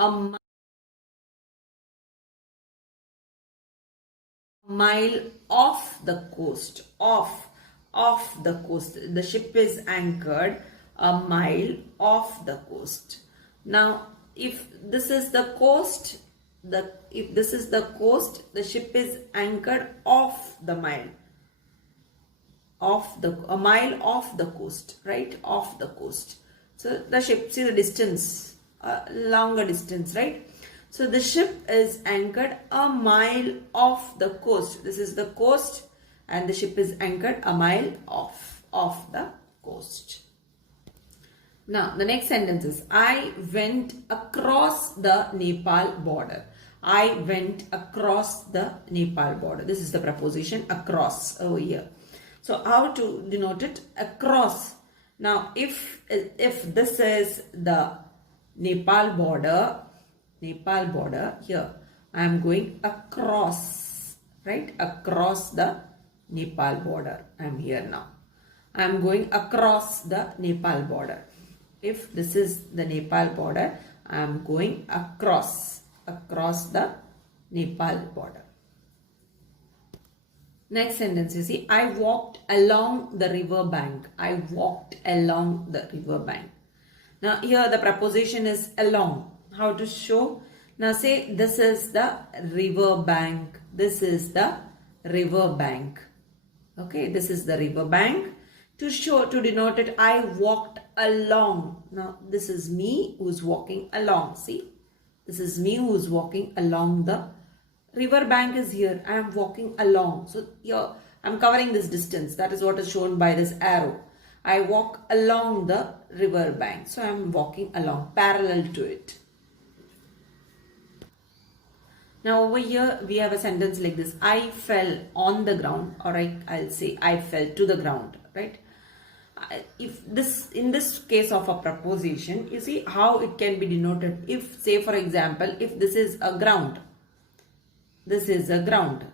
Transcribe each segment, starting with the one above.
a mile off the coast. Off the coast. The ship is anchored a mile off the coast. Now, if this is the coast, the ship is anchored off the mile. A mile off the coast, right? Off the coast. So the ship, see the distance, longer distance, right? So the ship is anchored a mile off the coast. This is the coast, and the ship is anchored a mile off the coast. Now the next sentence is, I went across the Nepal border. I went across the Nepal border. This is the preposition across over here. So how to denote it? Across. Now if this is the Nepal border, here I am going across, right? Across the Nepal border. I am here now. I am going across the Nepal border. If this is the Nepal border, I am going across the Nepal border. Next sentence, you see, I walked along the river bank. I walked along the river bank. Now here the preposition is along. How to show? Now say this is the river bank. This is the river bank. Okay, this is the river bank. To show, to denote it, I walked along. Now this is me who's walking along. See, this is me who's walking along the river bank is here. I am walking along. So here I am covering this distance. That is what is shown by this arrow. I walk along the river bank. So I am walking along, parallel to it. Now over here we have a sentence like this. I fell on the ground, or I'll say I fell to the ground, right? If this, in this case of a preposition, you see how it can be denoted. If, say for example, if this is a ground, this is a ground.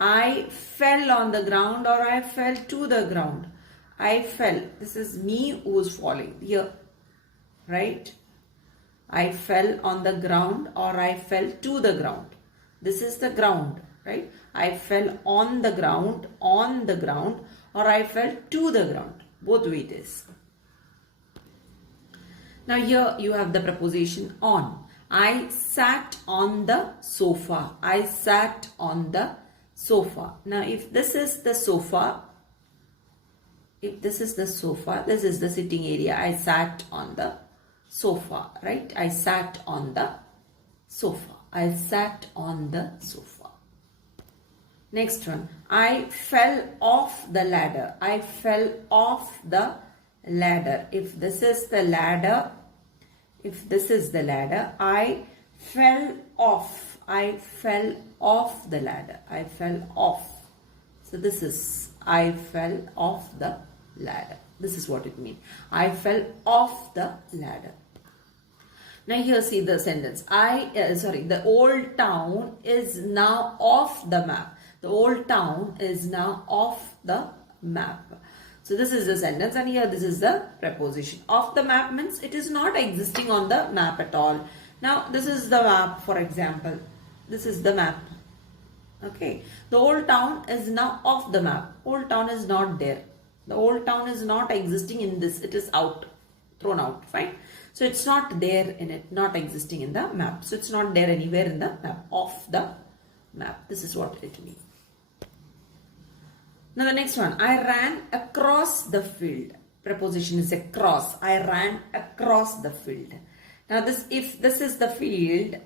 I fell on the ground, or I fell to the ground. I fell. This is me who's falling here, right? I fell on the ground, or I fell to the ground. This is the ground, right? I fell on the ground, or I fell to the ground. Both way it is. Now here you have the preposition on. I sat on the sofa. I sat on the sofa. Now if this is the sofa, this is the sitting area. I sat on the sofa, right? I sat on the sofa. I sat on the sofa. Next one. I fell off the ladder. I fell off the ladder. If this is the ladder, I fell off. I fell off the ladder. I fell off. So this is, I fell off the ladder. This is what it means. I fell off the ladder. Now here see the sentence. The old town is now off the map. The old town is now off the map. So this is the sentence, and here this is the preposition. Off the map means it is not existing on the map at all. Now this is the map, for example. This is the map. Okay. The old town is now off the map. Old town is not there. The old town is not existing in this. It is out. Thrown out. Fine. So it's not there in it. Not existing in the map. So it's not there anywhere in the map. Off the map. This is what it means. Now the next one. I ran across the field. Preposition is across. I ran across the field. Now this, if this is the field,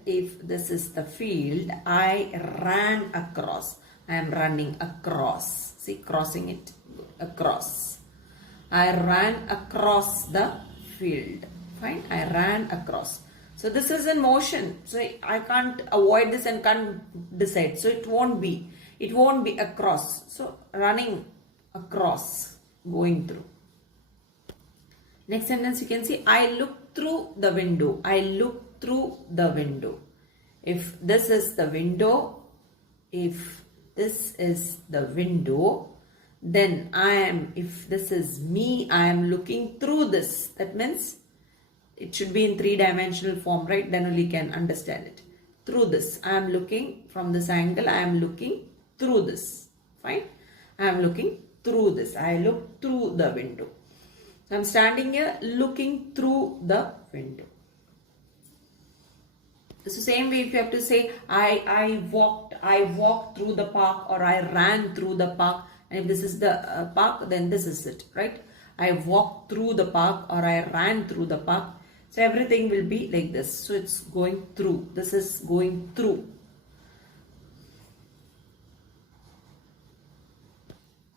I ran across. I am running across. See, crossing it. Across. I ran across the field. Fine. I ran across. So this is in motion. So I can't avoid this and can't decide. So it won't be. It won't be across. So running across. Going through. Next sentence you can see. I looked through the window. I looked through the window. If this is the window. Then if this is me, I am looking through this. That means it should be in three-dimensional form, right? Then only you can understand it. Through this, I am looking from this angle, I am looking through this. Fine. I am looking through this. I look through the window. So I am standing here looking through the window. So same way if you have to say I walked through the park, or I ran through the park, and if this is the park, then this is it, right? I walked through the park, or I ran through the park. So everything will be like this. So it's going through. This is going through.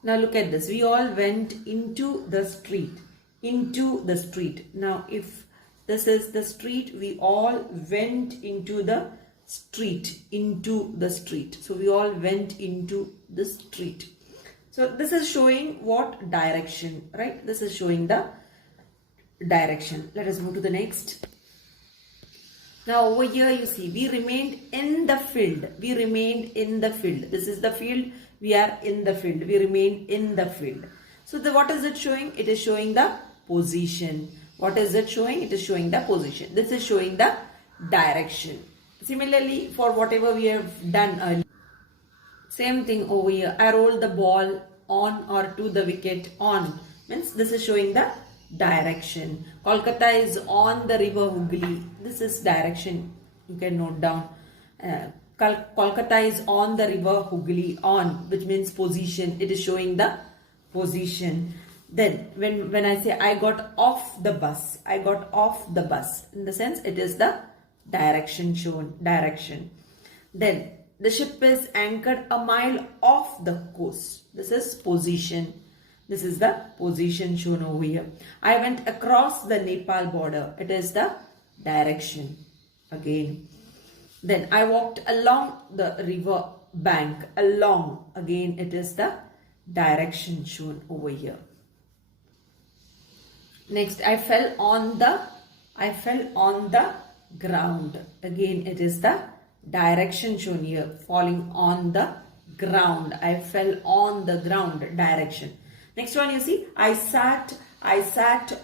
Now look at this. We all went into the street. Into the street. Now if this is the street, we all went into the street. Into the street. So we all went into the street. So this is showing what direction, right? This is showing the direction. Let us move to the next. Now over here you see we remained in the field. We remained in the field. This is the field. We are in the field. We remain in the field. So what is it showing? It is showing the position. What is it showing? It is showing the position. This is showing the direction. Similarly, for whatever we have done earlier. Same thing over here. I rolled the ball on or to the wicket. On means this is showing the direction. Kolkata is on the river 𝓐𝓵𝓼𝓸. This is direction. You can note down. Kolkata is on the river 𝓐𝓵𝓼𝓸. On, which means position. It is showing the position. Then when I say I got off the bus, I got off the bus. In the sense it is the direction shown. Direction. Then the ship is anchored a mile off the coast. This is position. This is the position shown over here. I went across the Nepal border. It is the direction. Again. Then I walked along the river bank. Along. Again it is the direction shown over here. Next, I fell on the ground. Again it is the direction shown here. Falling on the ground. I fell on the ground. Direction. Next one you see, I sat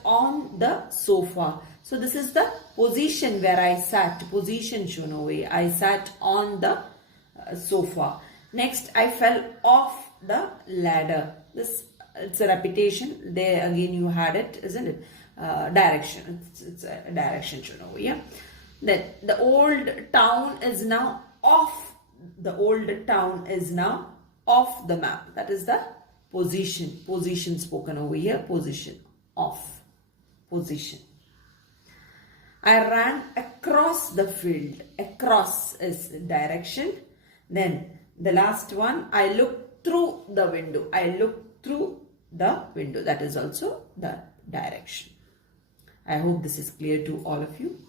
on the sofa. So this is the position where I sat. Position shown over here. I sat on the sofa. Next, I fell off the ladder. It's a repetition. There again you had it, isn't it? Direction. It's a direction shown over here. Then the old town is now off. The old town is now off the map. That is the position. Position spoken over here. Position. Off. Position. I ran across the field. Across is direction. Then the last one, I looked through the window. I looked through the window. That is also the direction. I hope this is clear to all of you.